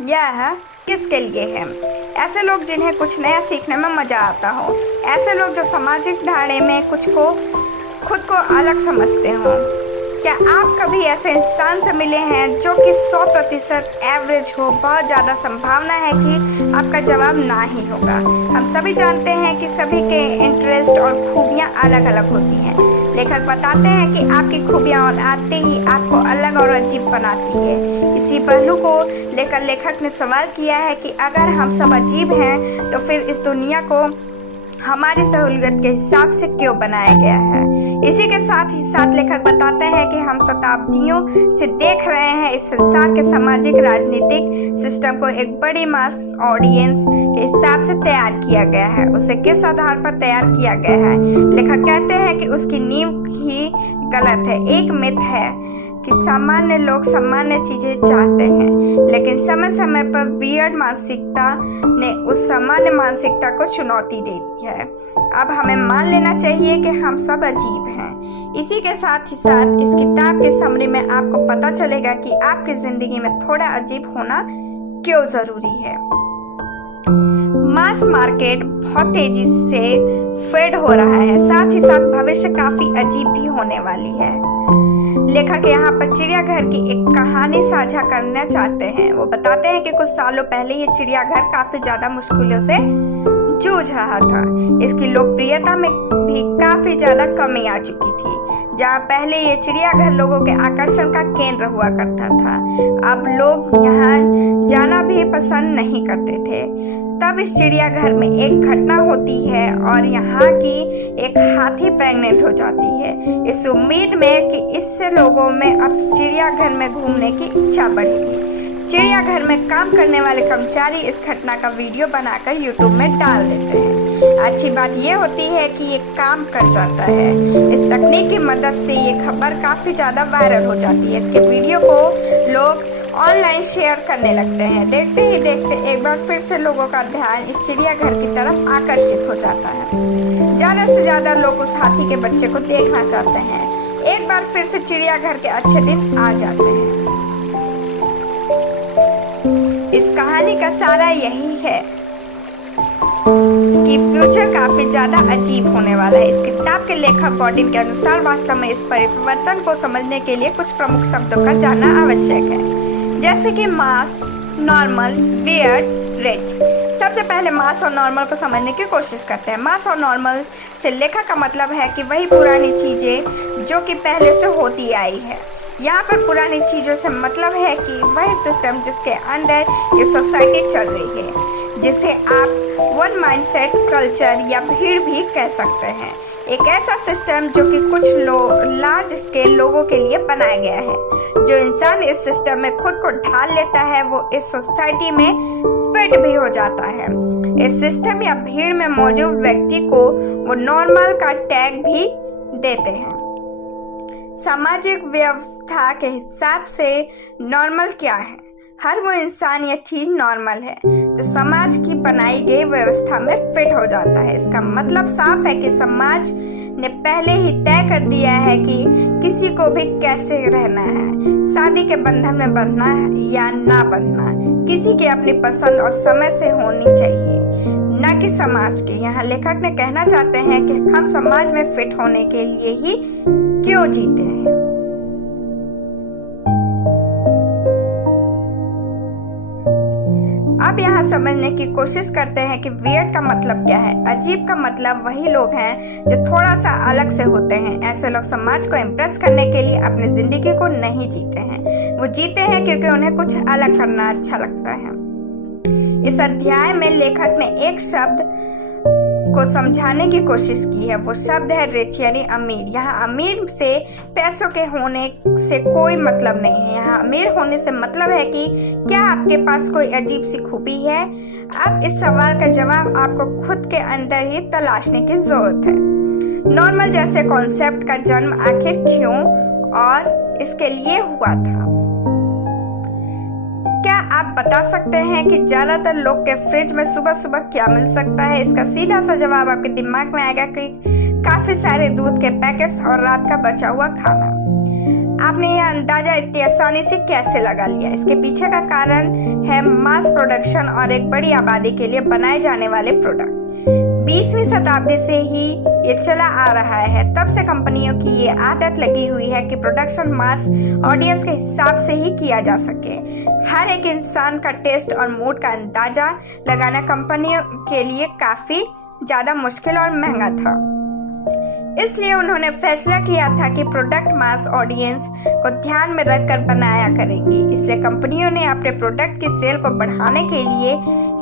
यह किसके लिए है? ऐसे लोग जिन्हें कुछ नया सीखने में मजा आता हो, ऐसे लोग जो सामाजिक ढांचे में खुद को अलग समझते हो। क्या आप कभी ऐसे इंसान से मिले हैं जो कि 100% एवरेज हो? बहुत ज़्यादा संभावना है कि आपका जवाब ना ही होगा। हम सभी जानते हैं कि सभी के इंटरेस्ट और खूबियाँ अलग अलग होती हैं। लेखक बताते हैं कि आपकी खूबियाँ और आते ही आपको अलग और अजीब बनाती है। इसी पहलू को लेकर लेखक ने सवाल किया है कि अगर हम सब अजीब हैं तो फिर इस दुनिया को हमारी सहूलियत के हिसाब से क्यों बनाया गया है। इसी के साथ ही साथ लेखक बताते हैं कि हम शताब्दियों से देख रहे हैं इस संसार के सामाजिक राजनीतिक सिस्टम को एक बड़ी मास ऑडियंस के हिसाब से तैयार किया गया है। उसे किस आधार पर तैयार किया गया है? लेखक कहते हैं कि उसकी नींव ही गलत है। एक मिथ है कि सामान्य लोग सामान्य चीजें चाहते हैं, लेकिन समय समय पर वियर्ड मानसिकता ने उस सामान्य मानसिकता को चुनौती दे दी है। अब हमें मान लेना चाहिए कि हम सब अजीब हैं। इसी के साथ ही साथ इस किताब के समरी में आपको पता चलेगा कि आपकी जिंदगी में थोड़ा अजीब होना क्यों जरूरी है। मास मार्केट बहुत तेजी से फेड हो रहा है, साथ ही साथ भविष्य काफी अजीब भी होने वाली है। लेखक यहाँ पर चिड़ियाघर की एक कहानी साझा करना चाहते हैं। वो बताते हैं कि कुछ सालों पहले ये चिड़ियाघर काफी ज्यादा मुश्किलों से जूझ रहा था। इसकी लोकप्रियता में भी काफी ज्यादा कमी आ चुकी थी। जहाँ पहले ये चिड़ियाघर लोगों के आकर्षण का केंद्र हुआ करता था, अब लोग यहाँ जाना भी पसंद नहीं करते थे। तब इस चिड़ियाघर में एक घटना होती है और यहाँ की एक हाथी प्रेग्नेंट हो जाती है, इस उम्मीद में कि इससे लोगों में अब चिड़ियाघर में घूमने की इच्छा बढ़ेगी। चिड़ियाघर में काम करने वाले कर्मचारी इस घटना का वीडियो बनाकर यूट्यूब में डाल देते हैं। अच्छी बात यह होती है कि ये काम कर जाता है। इस तकनीक की मदद से ये खबर काफ़ी ज़्यादा वायरल हो जाती है। इसके वीडियो को लोग ऑनलाइन शेयर करने लगते हैं। देखते ही देखते एक बार फिर से लोगों का ध्यान इस चिड़ियाघर की तरफ आकर्षित हो जाता है। ज़्यादा से ज़्यादा लोग उस हाथी के बच्चे को देखना चाहते हैं। एक बार फिर से चिड़ियाघर के अच्छे दिन आ जाते हैं। इस कहानी का सारा यही है कि फ्यूचर काफी ज्यादा अजीब होने वाला है। इस किताब के लेखक गॉर्डन के अनुसार वास्तव में इस परिवर्तन को समझने के लिए कुछ प्रमुख शब्दों का जानना आवश्यक है, जैसे कि मास, नॉर्मल, वियर्ड, रिच। सबसे पहले मास और नॉर्मल को समझने की कोशिश करते हैं। मास और नॉर्मल से लेखक का मतलब है कि वही पुरानी चीजें जो कि पहले से होती आई है। यहाँ पर पुरानी चीजों से मतलब है कि वही सिस्टम जिसके अंदर ये सोसाइटी चल रही है, जिसे आप वन माइंडसेट कल्चर या भीड़ भी कह सकते हैं। एक ऐसा सिस्टम जो कि कुछ लार्ज स्केल लोगों के लिए बनाया गया है। जो इंसान इस सिस्टम में खुद को ढाल लेता है वो इस सोसाइटी में फिट भी हो जाता है। इस सिस्टम या भीड़ में मौजूद व्यक्ति को वो नॉर्मल का टैग भी देते हैं। सामाजिक व्यवस्था के हिसाब से नॉर्मल क्या है? हर वो इंसान या चीज नॉर्मल है जो समाज की बनाई गई व्यवस्था में फिट हो जाता है। इसका मतलब साफ है कि समाज ने पहले ही तय कर दिया है कि किसी को भी कैसे रहना है, शादी के बंधन में बंधना है या ना बंधना, किसी की अपनी पसंद और समय से होनी चाहिए, न कि समाज की। यहाँ लेखक ने कहना चाहते हैं कि हम समाज में फिट होने के लिए ही क्यों जीते हैं। अब यहाँ समझने की कोशिश करते हैं कि वियर्ड का मतलब क्या है। अजीब का मतलब वही लोग हैं जो थोड़ा सा अलग से होते हैं। ऐसे लोग समाज को इम्प्रेस करने के लिए अपनी जिंदगी को नहीं जीते हैं, वो जीते हैं क्योंकि उन्हें कुछ अलग करना अच्छा लगता है। इस अध्याय में लेखक ने एक शब्द को समझाने की कोशिश की है। वो शब्द है रिच यानी अमीर। यहाँ अमीर से पैसों के होने से कोई मतलब नहीं है। यहाँ अमीर होने से मतलब है कि क्या आपके पास कोई अजीब सी खूबी है। अब इस सवाल का जवाब आपको खुद के अंदर ही तलाशने की जरूरत है। नॉर्मल जैसे कॉन्सेप्ट का जन्म आखिर क्यों और इसके लिए हुआ था? क्या आप बता सकते हैं कि ज्यादातर लोग के फ्रिज में सुबह सुबह क्या मिल सकता है? इसका सीधा सा जवाब आपके दिमाग में आएगा कि काफी सारे दूध के पैकेट्स और रात का बचा हुआ खाना। आपने यह अंदाजा इतनी आसानी से कैसे लगा लिया? इसके पीछे का कारण है मास प्रोडक्शन और एक बड़ी आबादी के लिए बनाए जाने वाले प्रोडक्ट। 20वीं शताब्दी से ही ये चला आ रहा है। तब से कंपनियों की ये आदत लगी हुई है कि प्रोडक्शन मास ऑडियंस के हिसाब से ही किया जा सके। हर एक इंसान का टेस्ट और मूड का अंदाजा लगाना कंपनियों के लिए काफ़ी ज़्यादा मुश्किल और महंगा था। इसलिए उन्होंने फैसला किया था कि प्रोडक्ट मास ऑडियंस को ध्यान में रखकर बनाया करेंगी। इसलिए कंपनियों ने अपने प्रोडक्ट की सेल को बढ़ाने के लिए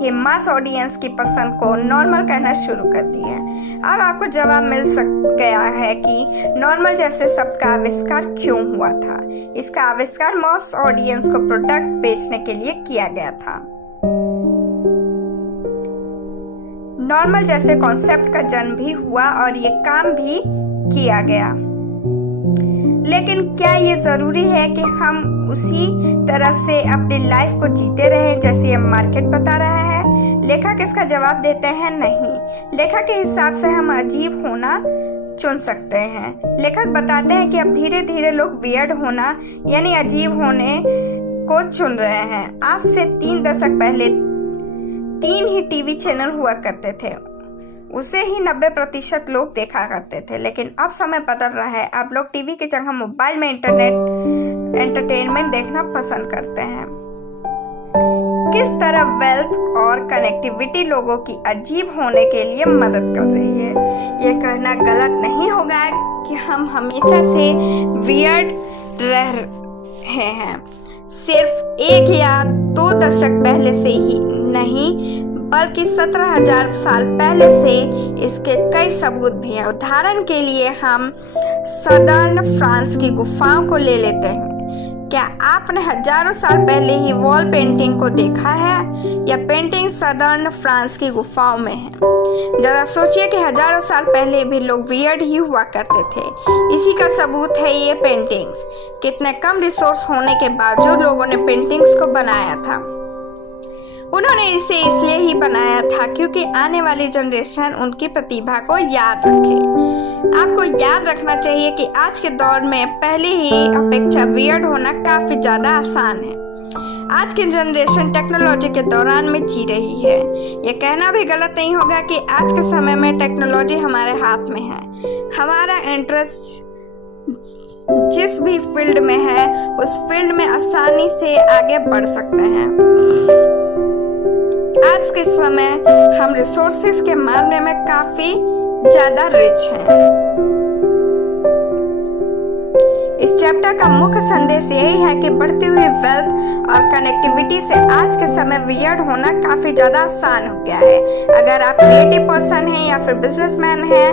ही मास ऑडियंस की पसंद को नॉर्मल कहना शुरू कर दिया है। अब आपको जवाब मिल गया है कि नॉर्मल जैसे शब्द का आविष्कार क्यों हुआ था। इसका आविष्कार मास ऑडियंस को प्रोडक्ट बेचने के लिए किया गया था। नॉर्मल जैसे कॉन्सेप्ट का जन्म भी हुआ और ये काम भी किया गया। लेकिन क्या ये जरूरी है कि हम उसी तरह से अपनी लाइफ को जीते रहें जैसे ये मार्केट बता रहा है? लेखक इसका जवाब देते हैं नहीं। लेखक के हिसाब से हम अजीब होना चुन सकते हैं। लेखक बताते हैं कि अब धीरे धीरे लोग वियर्ड होना यानी अजीब होने को चुन रहे हैं। आज से 3 दशक पहले 3 ही टीवी चैनल हुआ करते थे, उसे ही 90% लोग देखा करते थे। लेकिन अब समय बदल रहा है। अब लोग टीवी की जगह मोबाइल में एंटरटेनमेंट देखना पसंद करते हैं। किस तरह वेल्थ और कनेक्टिविटी लोगों की अजीब होने के लिए मदद कर रही है? यह कहना गलत नहीं होगा कि हम हमेशा से वियर्ड रह रहे हैं। सिर्फ 1 या 2 दशक पहले से ही नहीं बल्कि 17,000 साल पहले से इसके कई सबूत भी हैं। उदाहरण के लिए हम सदर्न फ्रांस की गुफाओं को ले लेते हैं। क्या आपने हजारों साल पहले ही वॉल पेंटिंग को देखा है? यह पेंटिंग सदर्न फ्रांस की गुफाओं में है। जरा सोचिए कि हजारों साल पहले भी लोग वियर्ड ही हुआ करते थे। इसी का सबूत है ये पेंटिंग्स। कितने कम रिसोर्स होने के बावजूद लोगों ने पेंटिंग्स को बनाया था। उन्होंने इसे इसलिए ही बनाया था क्योंकि आने वाली जनरेशन उनकी प्रतिभा को याद रखे। आपको याद रखना चाहिए कि आज के दौर में पहले ही अपेक्षा वियर्ड होना काफी ज्यादा आसान है। आज की जनरेशन टेक्नोलॉजी के दौरान में जी रही है। ये कहना भी गलत नहीं होगा कि आज के समय में टेक्नोलॉजी हमारे हाथ में है। हमारा इंटरेस्ट जिस भी फील्ड में है उस फील्ड में आसानी से आगे बढ़ सकते हैं। आज के समय हम रिसोर्सेज के मामले में काफी ज्यादा रिच हैं। इस चैप्टर का मुख्य संदेश यही है कि बढ़ती हुई वेल्थ और कनेक्टिविटी से आज के समय वियर्ड होना काफी ज्यादा आसान हो गया है। अगर आप क्रिएटिव पर्सन हैं या फिर बिजनेसमैन हैं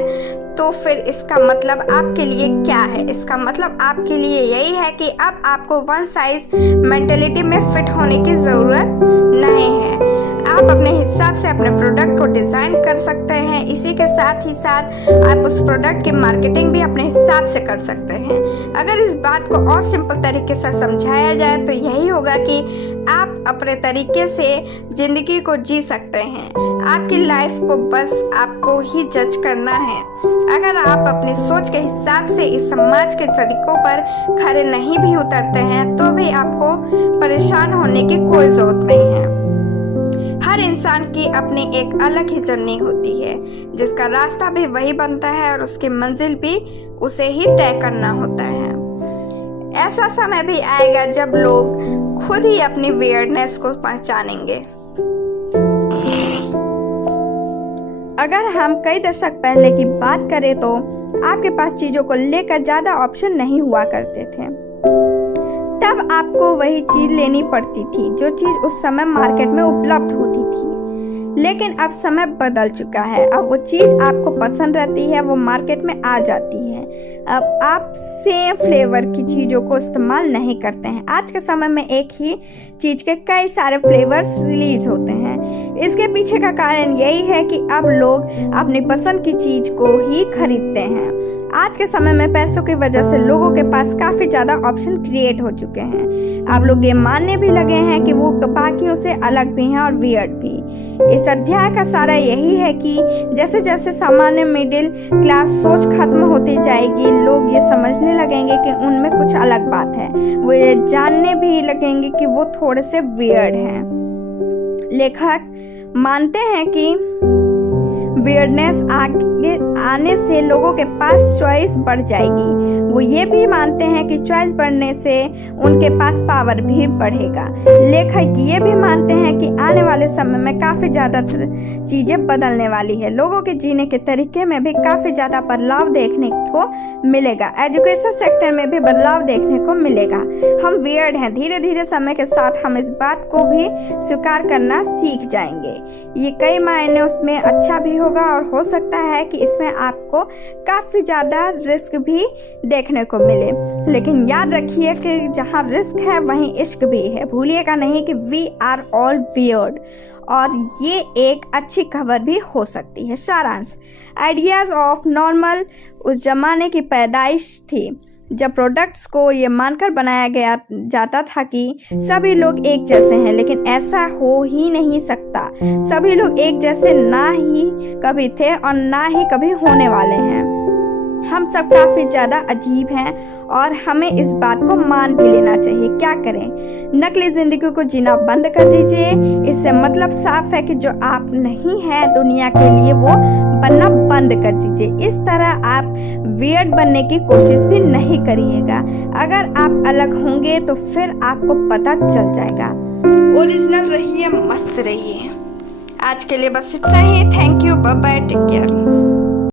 तो फिर इसका मतलब आपके लिए क्या है? इसका मतलब आपके लिए यही है कि अब आपको वन साइज मेंटेलिटी में फिट होने की जरूरत नहीं है। आप अपने हिसाब से अपने प्रोडक्ट को डिजाइन कर सकते हैं। इसी के साथ ही साथ आप उस प्रोडक्ट की मार्केटिंग भी अपने हिसाब से कर सकते हैं। अगर इस बात को और सिंपल तरीके से समझाया जाए तो यही होगा कि आप अपने तरीके से जिंदगी को जी सकते हैं। आपकी लाइफ को बस आपको ही जज करना है। अगर आप अपनी सोच के हिसाब से इस समाज के तरीकों पर खरे नहीं भी उतरते हैं तो भी आपको परेशान होने की कोई जरूरत नहीं है। हर इंसान की अपनी एक अलग ही जर्नी होती है जिसका रास्ता भी वही बनता है और उसकी मंजिल भी उसे ही तय करना होता है। ऐसा समय भी आएगा जब लोग खुद ही अपनी वियर्डनेस को पहचानेंगे। अगर हम कई दशक पहले की बात करें तो आपके पास चीजों को लेकर ज्यादा ऑप्शन नहीं हुआ करते थे। तब आपको वही चीज लेनी पड़ती थी जो चीज उस समय मार्केट में उपलब्ध होती थी। लेकिन अब समय बदल चुका है। अब वो चीज आपको पसंद रहती है, वो मार्केट में आ जाती है। अब आप सेम फ्लेवर की चीजों को इस्तेमाल नहीं करते हैं। आज के समय में एक ही चीज के कई सारे फ्लेवर्स रिलीज होते हैं। इसके पीछे का कारण यही है कि अब लोग अपनी पसंद की चीज को ही खरीदते हैं। आज के समय में पैसों की वजह से लोगों के पास काफ़ी ज़्यादा ऑप्शन क्रिएट हो चुके हैं। आप लोग ये मानने भी लगे हैं कि वो बाकियों से अलग भी हैं और वियर्ड भी। इस अध्याय का सारा यही है कि जैसे जैसे सामान्य मिडिल क्लास सोच खत्म होती जाएगी, लोग ये समझने लगेंगे कि उनमें कुछ अलग बात है। वो ये जानने भी लगेंगे कि वो थोड़े से वियर्ड हैं। लेखक मानते हैं कि वियर्डनेस आगे आने से लोगों के पास चॉइस बढ़ जाएगी। वो ये भी मानते हैं कि चॉइस बढ़ने से उनके पास पावर भी बढ़ेगा। लेखक ये भी मानते हैं कि आने वाले समय में काफ़ी ज़्यादा चीज़ें बदलने वाली है। लोगों के जीने के तरीके में भी काफ़ी ज़्यादा बदलाव देखने को मिलेगा। एजुकेशन सेक्टर में भी बदलाव देखने को मिलेगा। हम वियर्ड हैं, धीरे धीरे समय के साथ हम इस बात को भी स्वीकार करना सीख जाएंगे। ये कई मायने उसमें अच्छा भी होगा और हो सकता है कि इसमें आपको काफ़ी ज़्यादा रिस्क भी देखने को मिले। लेकिन याद रखिए कि जहाँ रिस्क है वहीं इश्क भी है। भूलिएगा नहीं कि वी आर ऑल वियर्ड, और ये एक अच्छी खबर भी हो सकती है। सारांश, आइडियाज़ ऑफ नॉर्मल उस जमाने की पैदाइश थी जब प्रोडक्ट्स को ये मानकर बनाया गया जाता था कि सभी लोग एक जैसे हैं, लेकिन ऐसा हो ही नहीं सकता। सभी लोग एक जैसे ना ही कभी थे और ना ही कभी होने वाले हैं। हम सब काफ़ी ज़्यादा अजीब हैं और हमें इस बात को मान भी लेना चाहिए। क्या करें? नकली ज़िंदगी को जीना बंद कर दीजिए। इससे मतलब साफ है कि जो आप नहीं हैं दुनिया के लिए, वो बनना बंद कर दीजिए। इस तरह आप वियर्ड बनने की कोशिश भी नहीं करिएगा। अगर आप अलग होंगे तो फिर आपको पता चल जाएगा। ओरिजिनल रहिए, मस्त रहिए। आज के लिए बस इतना ही। Thank you, bye bye, take care.